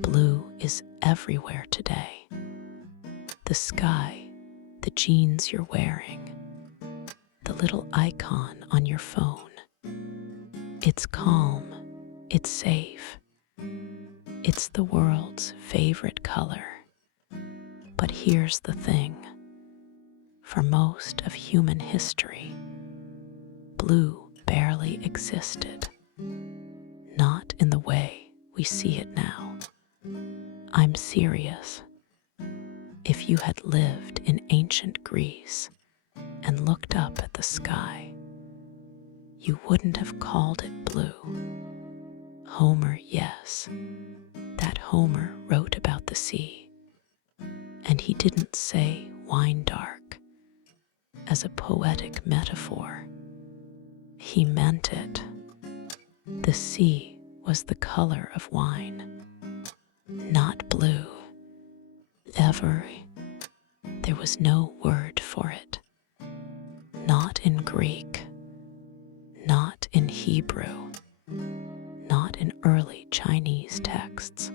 Blue is everywhere today. The sky, the jeans you're wearing, the little icon on your phone. It's calm, it's safe, it's the world's favorite color. But here's the thing. For most of human history, blue barely existed. Not in the way we see it now. I'm serious. If you had lived in ancient Greece and looked up at the sky, you wouldn't have called it blue. Homer, yes, that Homer wrote about the sea, and he didn't say wine dark as a poetic metaphor. He meant it. The sea was the color of wine, not blue. Ever. There was no word for it. Not in Greek, not in Hebrew, not in early Chinese texts,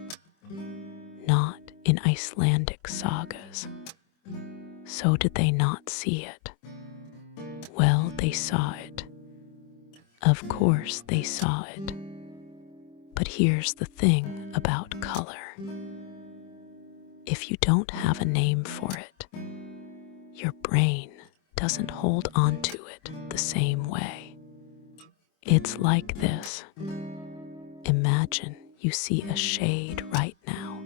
not in Icelandic sagas. So did they not see it? Well, they saw it. Of course they saw it. But here's the thing about color. If you don't have a name for it, your brain doesn't hold on to it the same way. It's like this. Imagine you see a shade right now,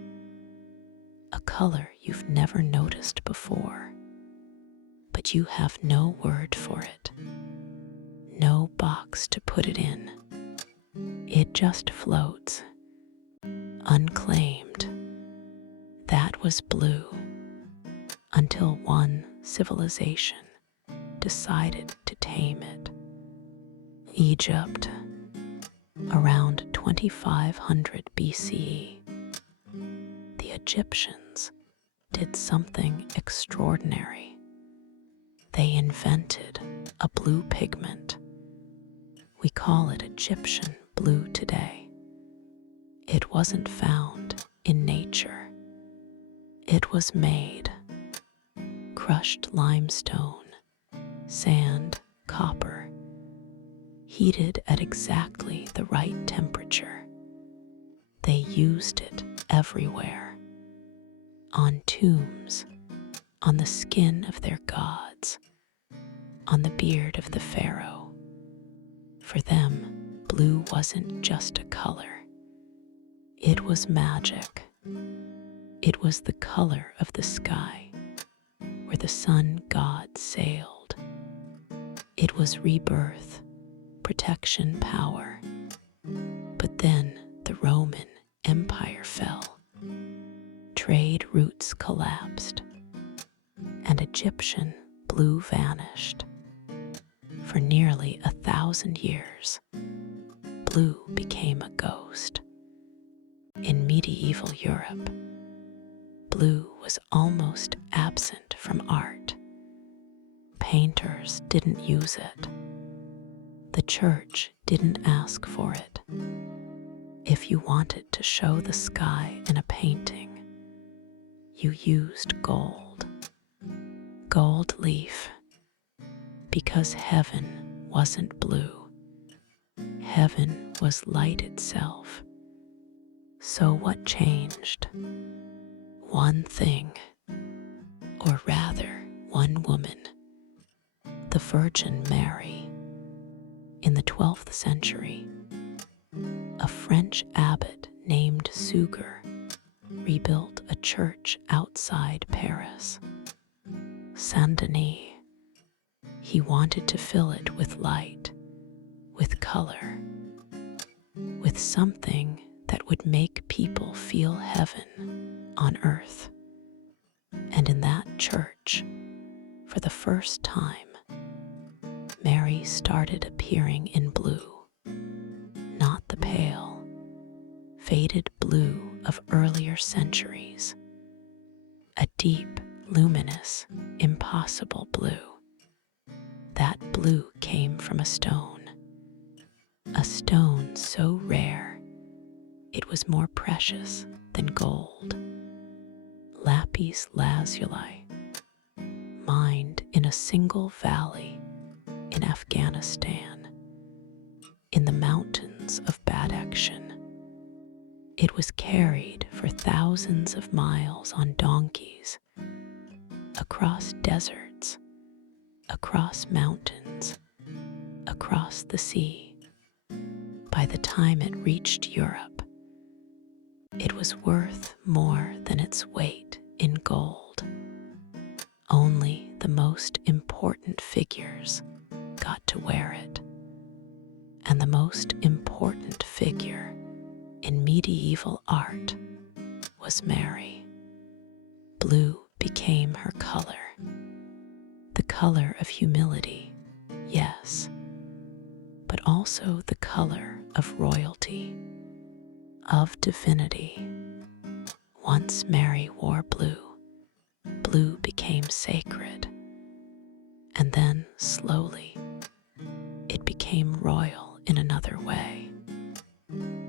a color you've never noticed before, but you have no word for it, no box to put it in. It just floats, unclaimed. That was blue, until one civilization decided to tame it. Egypt, around 2500 BCE. The Egyptians did something extraordinary. They invented a blue pigment. We call it Egyptian blue today. It wasn't found in nature. It was made. Crushed limestone, sand, copper, heated at exactly the right temperature. They used it everywhere. On tombs, on the skin of their gods, on the beard of the pharaoh. For them, blue wasn't just a color. It was magic. It was the color of the sky, where the sun god sailed. It was rebirth, protection, power. But then the Roman Empire fell. Trade routes collapsed, and Egyptian blue vanished. For nearly 1,000 years, blue became a ghost. In medieval Europe, blue was almost absent from art. Painters didn't use it. The church didn't ask for it. If you wanted to show the sky in a painting, you used gold. Gold leaf. Because heaven wasn't blue. Heaven was light itself. So what changed? One thing, or rather, one woman, the Virgin Mary. In the 12th century, a French abbot named Suger rebuilt a church outside Paris, Saint-Denis. He wanted to fill it with light, with color, with something that would make people feel heaven on earth. And in that church, for the first time, Mary started appearing in blue, not the pale, faded blue of earlier centuries, a deep, luminous, impossible blue. That blue came from a stone so rare it was more precious than gold. Lapis lazuli, mined in a single valley in Afghanistan, in the mountains of Badakhshan. It was carried for thousands of miles on donkeys, across deserts, across mountains, across the sea. By the time it reached Europe, it was worth more than its weight in gold. Only the most important figures got to wear it, and the most important figure in medieval art was Mary. Blue became her color, the color of humility, yes, but also the color of royalty, of divinity. Once Mary wore blue, blue became sacred, and then slowly it became royal in another way.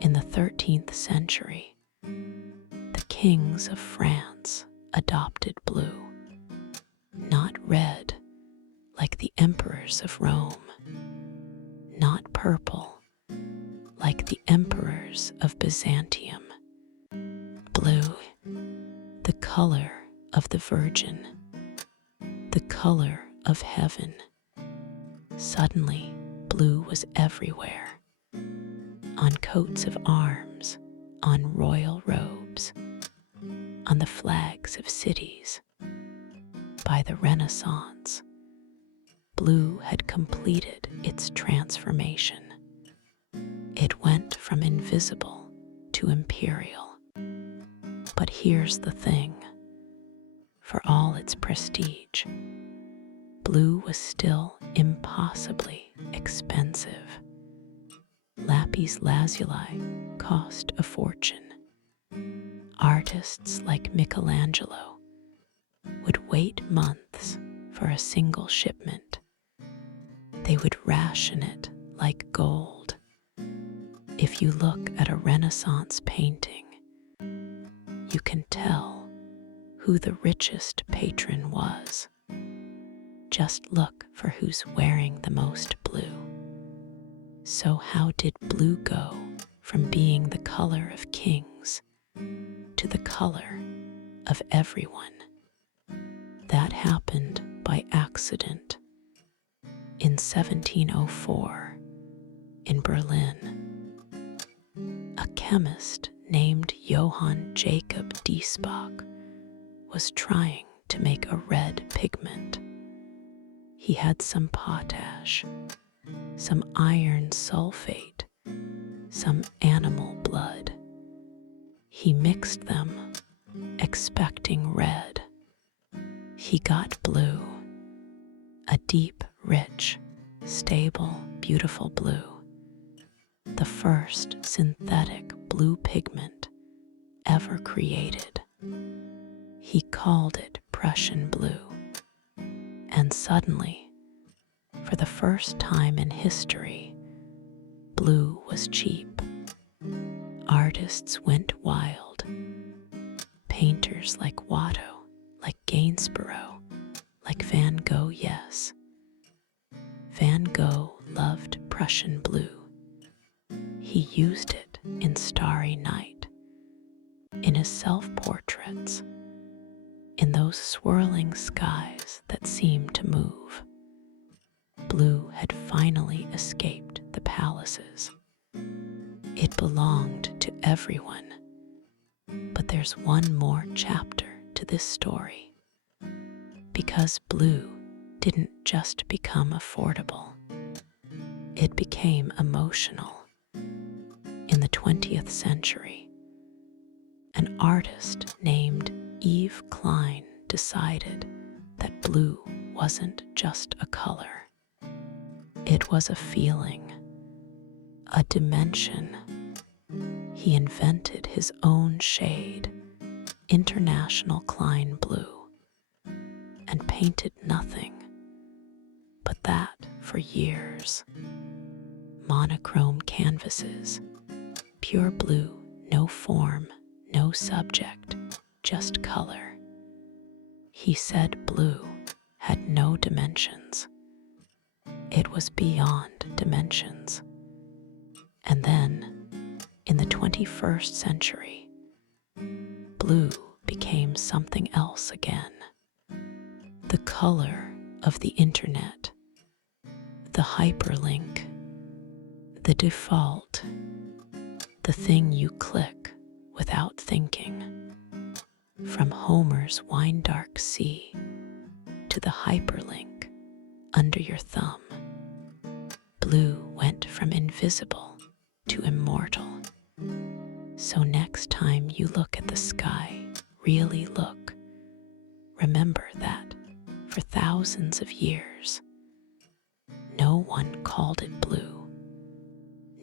In the 13th century, the kings of France adopted blue, not red like the emperors of Rome, not purple like the emperors of Byzantium. Blue, the color of the Virgin, the color of heaven. Suddenly, blue was everywhere, on coats of arms, on royal robes, on the flags of cities. By the Renaissance, blue had completed its transformation. It went from invisible to imperial. But here's the thing. For all its prestige, blue was still impossibly expensive. Lapis lazuli cost a fortune. Artists like Michelangelo would wait months for a single shipment. They would ration it like gold. If you look at a Renaissance painting, you can tell who the richest patron was. Just look for who's wearing the most blue. So how did blue go from being the color of kings to the color of everyone? That happened by accident. In 1704, in Berlin, a chemist named Johann Jacob Diesbach was trying to make a red pigment. He had some potash, some iron sulfate, some animal blood. He mixed them, expecting red. He got blue, a deep, rich, stable, beautiful blue, the first synthetic blue pigment ever created. He called it Prussian blue, and suddenly, for the first time in history, blue was cheap. Artists went wild. Painters like Watteau, like Gainsborough, like Van Gogh, yes. Van Gogh loved Prussian blue. He used it in Starry Night, in his self-portraits, in those swirling skies that seemed to move. Blue had finally escaped the palaces. It belonged to everyone. But there's one more chapter to this story. Because blue didn't just become affordable. It became emotional. In the 20th century, an artist named Yves Klein decided that blue wasn't just a color. It was a feeling, a dimension. He invented his own shade, International Klein Blue, and painted nothing but that for years. Monochrome canvases, pure blue No form, no subject, just color. He said blue had no dimensions. It was beyond dimensions. And then, in the 21st century, blue became something else again. The color of the internet, the hyperlink, the default, the thing you click without thinking. From Homer's wine-dark sea to the hyperlink under your thumb, blue went from invisible to immortal. So next time you look at the sky, really look, remember that for thousands of years, no one called it blue.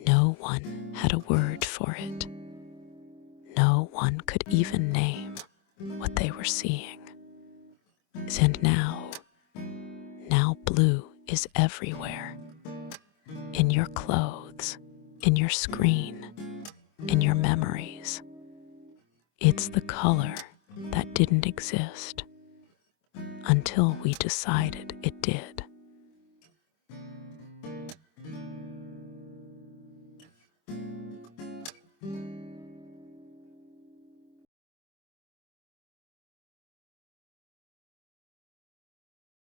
No one had a word for it. No one could even name what they were seeing. And now blue is everywhere. In your clothes, in your screen, in your memories. It's the color that didn't exist until we decided it did.